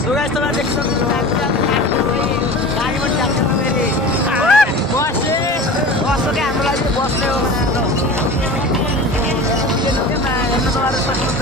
so guys तपाईहरु देख्न सक्नुहुन्छ गाडी पनि जान्छ फेरि बसले बसको के हाम्रो लागि बसले हो हेर्न तपाईहरु सक्नुहुन्छ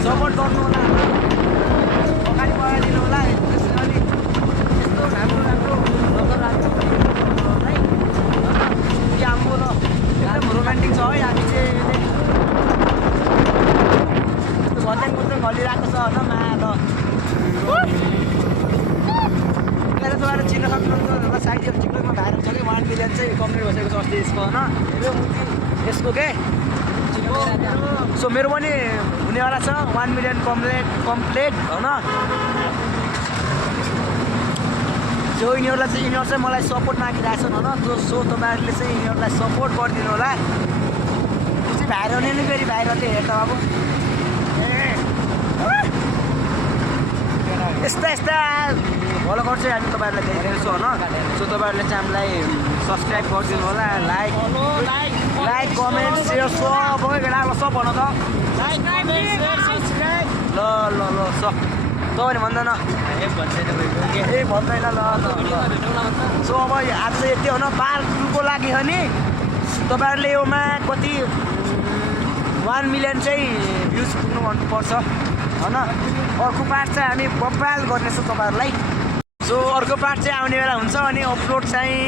सपोर्ट गर्नु होला अगाडि बढाइदिनु होला त्यसले अलि यस्तो राम्रो राम्रो राम्रो है हाम्रो ल एकदम रोमान्टिक छ है हामी चाहिँ भत्याङ भत्याङ घलिरहेको छ होइन माया ल त्यहाँ तपाईँहरू चिन्न सक्नुहुन्छ साइड टिकटकमा भाइरल छ कि 1 मिलियन चाहिँ कम्प्लिट भइसकेको छ अस्ति यसको होइन यसको के सो मेरो पनि हुनेवाला छ 1 मिलियन कम्प्लिट होइन जो यिनीहरूलाई चाहिँ यिनीहरू चाहिँ मलाई सपोर्ट मागिरहेछन् होइन सो तपाईँहरूले चाहिँ यिनीहरूलाई सपोर्ट गरिदिनु होला त्यो चाहिँ भाइरल नै फेरि भाइरलले हेर्दा बाबु यस्ता यस्ता भलोकर चाहिँ हामी तपाईँहरूलाई देखाइदिएको छु होइन सो तपाईँहरूले चाहिँ हामीलाई सब्सक्राइब गरिदिनु होला लाइक कमेन्ट सेयर सबै बेला सब भन त ल ल ल सब तपाईँले भन्दैन ए भन्दैन ल सो अब आज चाहिँ यति हो न पार्ट 2 को लागि हो नि तपाईँहरूले योमा कति 1 मिलियन चाहिँ भ्युज पुग्नु भन्नुपर्छ होइन अर्को पार्ट चाहिँ हामी बब्बाल गर्नेछौँ तपाईँहरूलाई सो अर्को पार्ट चाहिँ आउने बेला हुन्छ अनि अपलोड चाहिँ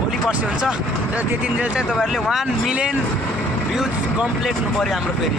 भोलि पर्सि हुन्छ र त्यतिन्जेल चाहिँ तपाईँहरूले 1 मिलियन भ्युज कम्प्लिट हुनु पऱ्यो हाम्रो फेरि